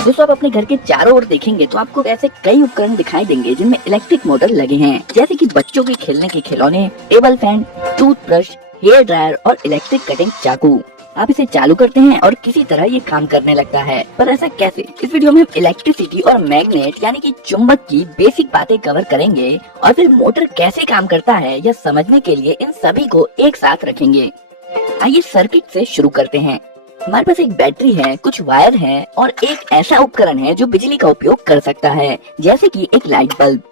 दोस्तों, आप अपने घर के चारों ओर देखेंगे तो आपको ऐसे कई उपकरण दिखाई देंगे जिनमें इलेक्ट्रिक मोटर लगे हैं, जैसे कि बच्चों के खेलने के खिलौने, table fan, toothbrush, hair dryer और इलेक्ट्रिक कटिंग चाकू। आप इसे चालू करते हैं और किसी तरह ये काम करने लगता है, पर ऐसा कैसे? इस वीडियो में हम इलेक्ट्रिसिटी और मैग्नेट यानी कि चुंबक की बेसिक बातें कवर करेंगे और फिर मोटर कैसे काम करता है यह समझने के लिए इन सभी को एक साथ रखेंगे। आइए सर्किट से शुरू करते हैं। हमारे पास एक बैटरी है, कुछ वायर है और एक ऐसा उपकरण है जो बिजली का उपयोग कर सकता है, जैसे कि एक लाइट बल्ब।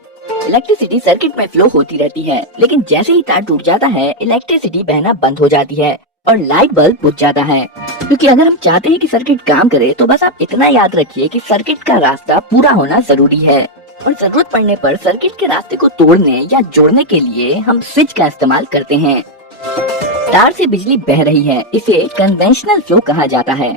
इलेक्ट्रिसिटी सर्किट में फ्लो होती रहती है, लेकिन जैसे ही तार टूट जाता है इलेक्ट्रिसिटी बहना बंद हो जाती है और लाइट बल्ब बुझ जाता है। क्योंकि अगर हम चाहते हैं कि सर्किट काम करे तो बस आप इतना याद रखिए कि सर्किट का रास्ता पूरा होना जरूरी है और जरूरत पड़ने पर सर्किट के रास्ते को तोड़ने या जोड़ने के लिए हम स्विच का इस्तेमाल करते हैं। तार से बिजली बह रही है, इसे कन्वेंशनल फ्लो कहा जाता है।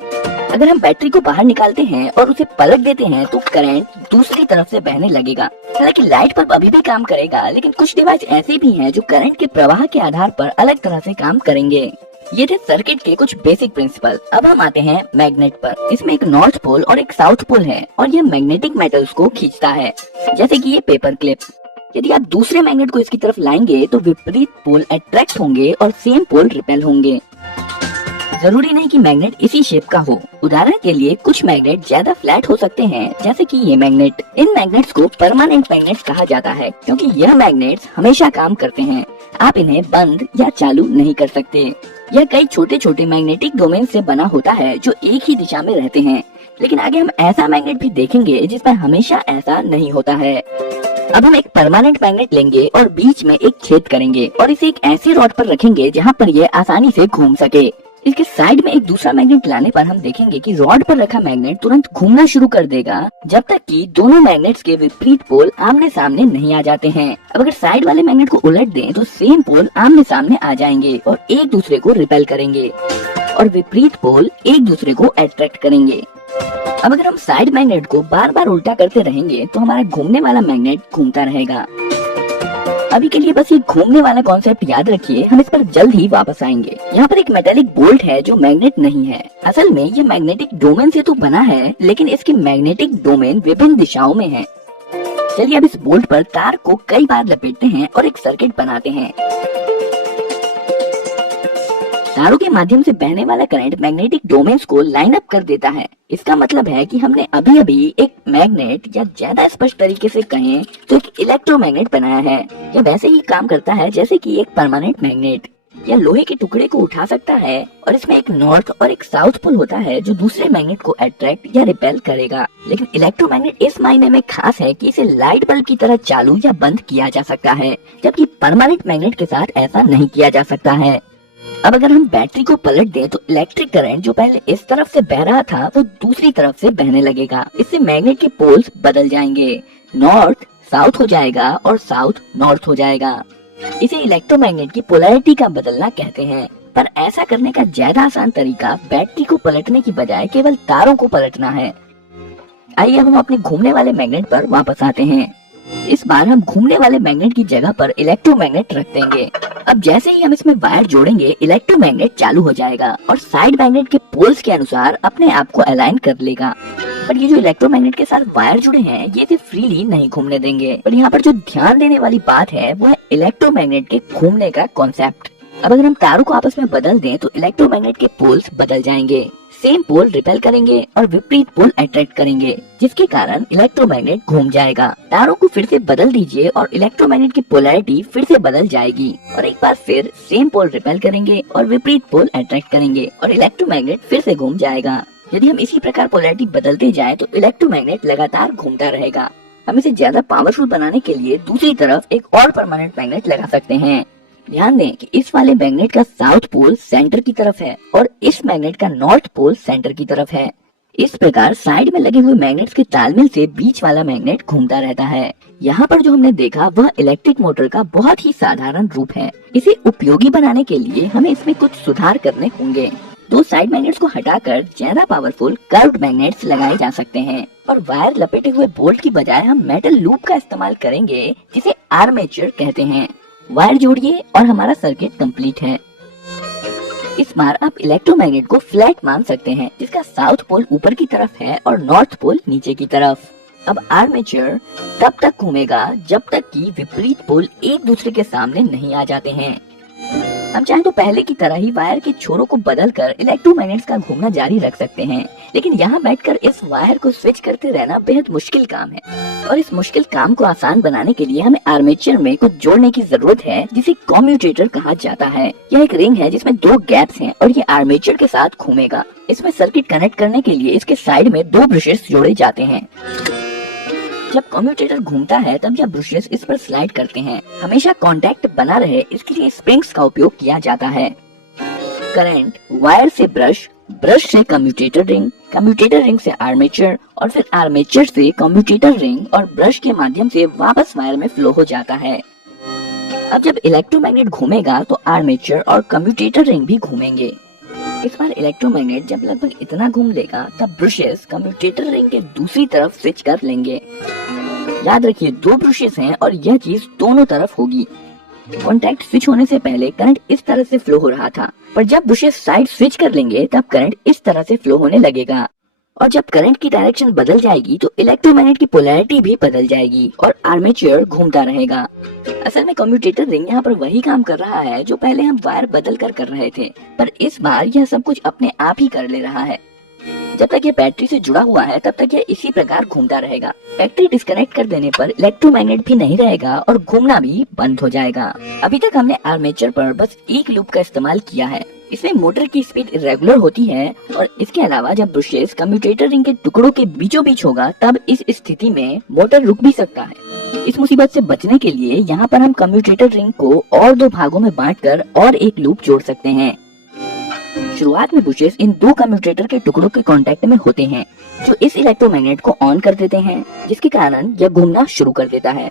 अगर हम बैटरी को बाहर निकालते हैं और उसे पलट देते हैं तो करंट दूसरी तरफ से बहने लगेगा। हालांकि लाइट बल्ब अभी भी काम करेगा, लेकिन कुछ डिवाइस ऐसे भी हैं जो करंट के प्रवाह के आधार पर अलग तरह से काम करेंगे। ये थे सर्किट के कुछ बेसिक प्रिंसिपल। अब हम आते हैं मैग्नेट पर। इसमें एक नॉर्थ पोल और एक साउथ पोल है और यह मैग्नेटिक मेटल्स को खींचता है, जैसे कि ये पेपर क्लिप। यदि आप दूसरे मैग्नेट को इसकी तरफ लाएंगे तो विपरीत पोल अट्रैक्ट होंगे और सेम पोल रिपेल होंगे। जरूरी नहीं कि मैग्नेट इसी शेप का हो। उदाहरण के लिए कुछ मैग्नेट ज्यादा फ्लैट हो सकते हैं, जैसे कि ये मैग्नेट। इन मैग्नेट्स को परमानेंट मैग्नेट्स कहा जाता है, क्योंकि यह मैग्नेट्स हमेशा काम करते हैं। आप इन्हें बंद या चालू नहीं कर सकते। यह कई छोटे छोटे मैग्नेटिक डोमेन से बना होता है जो एक ही दिशा में रहते हैं। लेकिन आगे हम ऐसा मैग्नेट भी देखेंगे जिसमें हमेशा ऐसा नहीं होता है। अब हम एक परमानेंट मैग्नेट लेंगे और बीच में एक छेद करेंगे और इसे एक ऐसी रॉड पर रखेंगे जहां पर यह आसानी से घूम सके। इसके साइड में एक दूसरा मैग्नेट लाने पर हम देखेंगे कि रॉड पर रखा मैग्नेट तुरंत घूमना शुरू कर देगा जब तक कि दोनों मैग्नेट्स के विपरीत पोल आमने सामने नहीं आ जाते हैं। अब अगर साइड वाले मैग्नेट को उलट दें तो सेम पोल आमने सामने आ जाएंगे और एक दूसरे को रिपेल करेंगे और विपरीत पोल एक दूसरे को अट्रैक्ट करेंगे। अब अगर हम साइड मैग्नेट को बार बार उल्टा करते रहेंगे तो हमारा घूमने वाला मैग्नेट घूमता रहेगा। अभी के लिए बस ये घूमने वाला कॉन्सेप्ट याद रखिए, हम इस पर जल्द ही वापस आएंगे। यहाँ पर एक मेटेलिक बोल्ट है जो मैग्नेट नहीं है। असल में ये मैग्नेटिक डोमेन से तो बना है, लेकिन इसकी मैग्नेटिक डोमेन विभिन्न दिशाओं में है। चलिए अब इस बोल्ट पर तार को कई बार लपेटते हैं और एक सर्किट बनाते हैं। तारों के माध्यम से बहने वाला करंट मैग्नेटिक डोमेन्स को लाइन अप कर देता है। इसका मतलब है कि हमने अभी अभी एक मैग्नेट, या ज्यादा स्पष्ट तरीके से कहें तो एक इलेक्ट्रोमैग्नेट बनाया है। यह वैसे ही काम करता है जैसे कि एक परमानेंट मैग्नेट। यह लोहे के टुकड़े को उठा सकता है और इसमें एक नॉर्थ और एक साउथ पोल होता है जो दूसरे मैग्नेट को अट्रैक्ट या रिपेल करेगा। लेकिन इलेक्ट्रोमैग्नेट इस मायने में खास है कि इसे लाइट बल्ब की तरह चालू या बंद किया जा सकता है, जबकि परमानेंट मैग्नेट के साथ ऐसा नहीं किया जा सकता है। अब अगर हम बैटरी को पलट दें तो इलेक्ट्रिक करंट जो पहले इस तरफ से बह रहा था वो दूसरी तरफ से बहने लगेगा। इससे मैग्नेट के पोल्स बदल जाएंगे, नॉर्थ साउथ हो जाएगा और साउथ नॉर्थ हो जाएगा। इसे इलेक्ट्रोमैग्नेट की पोलैरिटी का बदलना कहते हैं। पर ऐसा करने का ज्यादा आसान तरीका बैटरी को पलटने की बजाय केवल तारों को पलटना है। आइए अब हम अपने घूमने वाले मैग्नेट पर वापस आते हैं। इस बार हम घूमने वाले मैग्नेट की जगह पर इलेक्ट्रोमैग्नेट रख देंगे। अब जैसे ही हम इसमें वायर जोड़ेंगे इलेक्ट्रोमैग्नेट चालू हो जाएगा और साइड मैग्नेट के पोल्स के अनुसार अपने आप को अलाइन कर लेगा। पर ये जो इलेक्ट्रोमैग्नेट के साथ वायर जुड़े हैं ये इसे फ्रीली नहीं घूमने देंगे। पर यहाँ पर जो ध्यान देने वाली बात है वो है इलेक्ट्रोमैग्नेट के घूमने का कॉन्सेप्ट। अब अगर हम तारों को आपस में बदल दें तो इलेक्ट्रोमैग्नेट के पोल्स बदल जाएंगे। सेम पोल रिपेल करेंगे और विपरीत पोल अट्रैक्ट करेंगे, जिसके कारण इलेक्ट्रोमैग्नेट घूम जाएगा। तारों को फिर से बदल दीजिए और इलेक्ट्रोमैग्नेट की पोलैरिटी फिर से बदल जाएगी और एक बार फिर सेम पोल रिपेल करेंगे और विपरीत पोल अट्रैक्ट करेंगे और इलेक्ट्रोमैग्नेट फिर से घूम जाएगा। यदि हम इसी प्रकार पोलैरिटी बदलते जाएं तो इलेक्ट्रोमैग्नेट लगातार घूमता रहेगा। हम इसे ज्यादा पावरफुल बनाने के लिए दूसरी तरफ एक और परमानेंट मैग्नेट लगा सकते हैं। ध्यान दें कि इस वाले मैग्नेट का साउथ पोल सेंटर की तरफ है और इस मैग्नेट का नॉर्थ पोल सेंटर की तरफ है। इस प्रकार साइड में लगे हुए मैग्नेट्स के तालमेल से बीच वाला मैग्नेट घूमता रहता है। यहाँ पर जो हमने देखा वह इलेक्ट्रिक मोटर का बहुत ही साधारण रूप है। इसे उपयोगी बनाने के लिए हमें इसमें कुछ सुधार करने होंगे। दो साइड मैग्नेट्स को हटाकर ज्यादा पावरफुल कर्व्ड मैग्नेट्स लगाए जा सकते हैं और वायर लपेटे हुए बोल्ट की बजाय हम मेटल लूप का इस्तेमाल करेंगे, जिसे आर्मेचर कहते हैं। वायर जोड़िए और हमारा सर्किट कंप्लीट है। इस बार आप इलेक्ट्रोमैग्नेट को फ्लैट मान सकते हैं, जिसका साउथ पोल ऊपर की तरफ है और नॉर्थ पोल नीचे की तरफ। अब आर्मेचर तब तक घूमेगा जब तक कि विपरीत पोल एक दूसरे के सामने नहीं आ जाते हैं। हम चाहें तो पहले की तरह ही वायर के छोरों को बदलकर इलेक्ट्रोमैग्नेट्स का घूमना जारी रख सकते हैं, लेकिन यहाँ बैठकर इस वायर को स्विच करते रहना बेहद मुश्किल काम है। और इस मुश्किल काम को आसान बनाने के लिए हमें आर्मेचर में कुछ जोड़ने की जरूरत है, जिसे कम्यूटेटर कहा जाता है। यह एक रिंग है जिसमें 2 गैप्स हैं और ये आर्मेचर के साथ घूमेगा। इसमें सर्किट कनेक्ट करने के लिए इसके साइड में 2 ब्रशेस जोड़े जाते हैं। जब कम्यूटेटर घूमता है तब यह ब्रशेस इस पर स्लाइड करते हैं। हमेशा कांटेक्ट बना रहे इसके लिए स्प्रिंग्स का उपयोग किया जाता है। करंट वायर से ब्रश, ब्रश से कम्यूटेटर रिंग से आर्मेचर और फिर आर्मेचर से कम्यूटेटर रिंग और ब्रश के माध्यम से वापस वायर में फ्लो हो जाता है। अब जब इलेक्ट्रोमैग्नेट घूमेगा तो आर्मेचर और कम्यूटेटर रिंग भी घूमेंगे। इस बार इलेक्ट्रोमैग्नेट जब लगभग इतना घूम लेगा तब ब्रशेस कम्यूटेटर रिंग के दूसरी तरफ स्विच कर लेंगे। याद रखिए 2 ब्रशेस हैं और यह चीज दोनों तरफ होगी। कॉन्टैक्ट स्विच होने से पहले करंट इस तरह से फ्लो हो रहा था, पर जब ब्रशेस साइड स्विच कर लेंगे तब करंट इस तरह से फ्लो होने लगेगा। और जब करंट की डायरेक्शन बदल जाएगी तो इलेक्ट्रोमैग्नेट की पोलैरिटी भी बदल जाएगी और आर्मेचर घूमता रहेगा। असल में कम्यूटेटर रिंग यहाँ पर वही काम कर रहा है जो पहले हम वायर बदल कर रहे थे, पर इस बार यह सब कुछ अपने आप ही कर ले रहा है। जब तक ये बैटरी से जुड़ा हुआ है तब तक यह इसी प्रकार घूमता रहेगा। बैटरी डिस्कनेक्ट कर देने पर इलेक्ट्रोमैग्नेट भी नहीं रहेगा और घूमना भी बंद हो जाएगा। अभी तक हमने आर्मेचर पर बस एक लूप का इस्तेमाल किया है। इसमें मोटर की स्पीड इरेगुलर होती है और इसके अलावा जब ब्रशेस कम्यूटेटर रिंग के टुकड़ों के बीचों बीच होगा तब इस स्थिति में मोटर रुक भी सकता है। इस मुसीबत से बचने के लिए यहाँ पर हम कम्यूटेटर रिंग को और 2 भागों में बांटकर और एक लूप जोड़ सकते हैं। शुरुआत में ब्रशेस इन 2 कम्यूटेटर के टुकड़ों के कांटेक्ट में होते हैं, जो इस इलेक्ट्रोमैग्नेट को ऑन कर देते हैं, जिसके कारण यह घूमना शुरू कर देता है।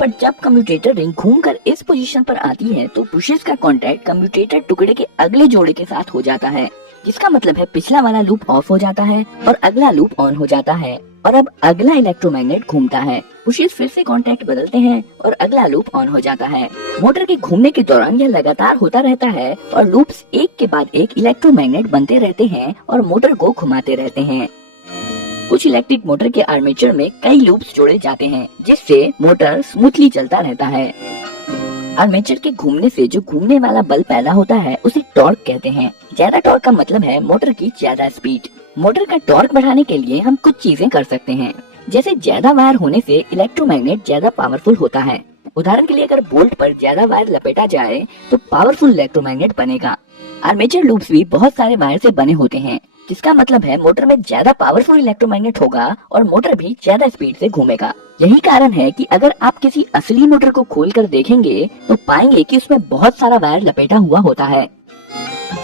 पर जब कम्यूटेटर रिंग घूमकर इस पोजीशन पर आती है तो ब्रशेस का कांटेक्ट कम्यूटेटर टुकड़े के अगले जोड़े के साथ हो जाता है, जिसका मतलब है पिछला वाला लूप ऑफ हो जाता है और अगला लूप ऑन हो जाता है और अब अगला इलेक्ट्रोमैग्नेट घूमता है। ब्रशेस फिर से कांटेक्ट बदलते हैं और अगला लूप ऑन हो जाता है। मोटर के घूमने के दौरान यह लगातार होता रहता है और लूप्स एक के बाद एक इलेक्ट्रोमैग्नेट बनते रहते हैं और मोटर को घुमाते रहते हैं। कुछ इलेक्ट्रिक मोटर के आर्मेचर में कई लूप्स जोड़े जाते हैं, जिससे मोटर स्मूथली चलता रहता है। आर्मेचर के घूमने से जो घूमने वाला बल पैदा होता है उसे टॉर्क कहते हैं। ज्यादा टॉर्क का मतलब है मोटर की ज्यादा स्पीड। मोटर का टॉर्क बढ़ाने के लिए हम कुछ चीजें कर सकते हैं, जैसे ज्यादा वायर होने से इलेक्ट्रोमैग्नेट ज्यादा पावरफुल होता है। उदाहरण के लिए अगर बोल्ट पर ज्यादा वायर लपेटा जाए तो पावरफुल इलेक्ट्रोमैग्नेट बनेगा। आर्मेचर लूप्स भी बहुत सारे वायर से बने होते हैं, जिसका मतलब है मोटर में ज्यादा पावरफुल इलेक्ट्रोमैग्नेट होगा और मोटर भी ज्यादा स्पीड से घूमेगा। यही कारण है कि अगर आप किसी असली मोटर को खोलकर देखेंगे तो पाएंगे कि उसमें बहुत सारा वायर लपेटा हुआ होता है।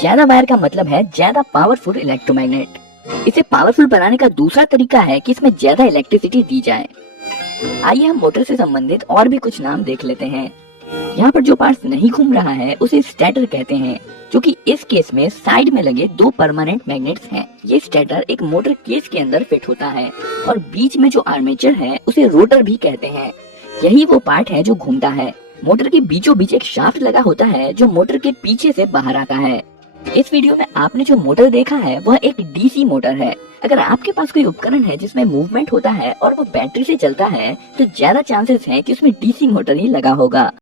ज्यादा वायर का मतलब है ज्यादा पावरफुल इलेक्ट्रोमैग्नेट। इसे पावरफुल बनाने का दूसरा तरीका है कि इसमें ज्यादा इलेक्ट्रिसिटी दी जाए। आइए हम मोटर से संबंधित और भी कुछ नाम देख लेते हैं। यहाँ पर जो पार्ट नहीं घूम रहा है उसे स्टेटर कहते हैं, जो कि इस केस में साइड में लगे 2 परमानेंट मैग्नेट्स हैं। ये स्टेटर एक मोटर केस के अंदर फिट होता है और बीच में जो आर्मेचर है उसे रोटर भी कहते हैं। यही वो पार्ट है जो घूमता है। मोटर के बीचों बीच एक शाफ्ट लगा होता है जो मोटर के पीछे से बाहर आता है। इस वीडियो में आपने जो मोटर देखा है वह एक डीसी मोटर है। अगर आपके पास कोई उपकरण है जिसमें मूवमेंट होता है और वो बैटरी से चलता है तो ज्यादा चांसेस है कि उसमें डीसी मोटर ही लगा होगा।